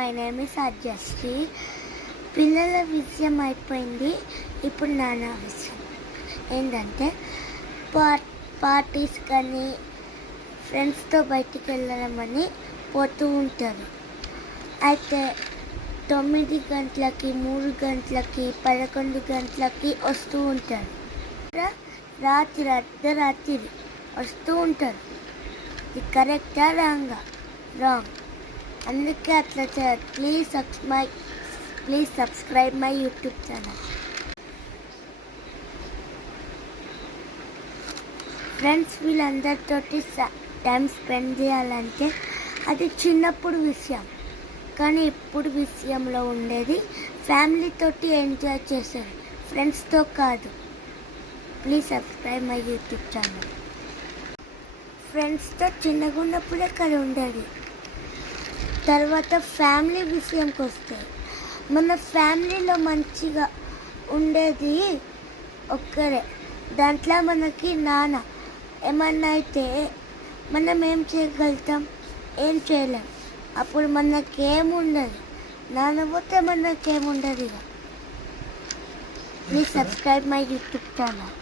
My name is అర్జశ్రీ. పిల్లల విషయం అయిపోయింది. ఇప్పుడు నాన్న విషయం ఏంటంటే పార్టీస్ కానీ ఫ్రెండ్స్తో బయటికి వెళ్ళడం అని పోతూ ఉంటారు. అయితే 9 గంటలకి 3 గంటలకి 11 గంటలకి వస్తూ ఉంటారు. రాత్రి అర్ధరాత్రి వస్తూ ఉంటారు. ఇది కరెక్టా రాంగ్? అందుకే అట్లా చేయాలి. Please subscribe my YouTube channel. Friends వీళ్ళందరితోటి టైం స్పెండ్ చేయాలంటే అది చిన్నప్పుడు విషయం, కానీ ఇప్పుడు విషయంలో ఉండేది ఫ్యామిలీతోటి ఎంజాయ్ చేసేది, ఫ్రెండ్స్తో కాదు. Please subscribe my YouTube channel. ఫ్రెండ్స్తో చిన్నగా ఉన్నప్పుడే కదా ఉండేది. తర్వాత ఫ్యామిలీ విషయంకి వస్తే మన ఫ్యామిలీలో మంచిగా ఉండేది ఒక్కరే. దాంట్లో మనకి నాన్న ఏమన్నా అయితే మనం ఏం చేయగలుగుతాం? ఏం చేయలేం. అప్పుడు మనకేముండదు. నాన్న పోతే మనకేముండదు. ఇక please subscribe my YouTube channel.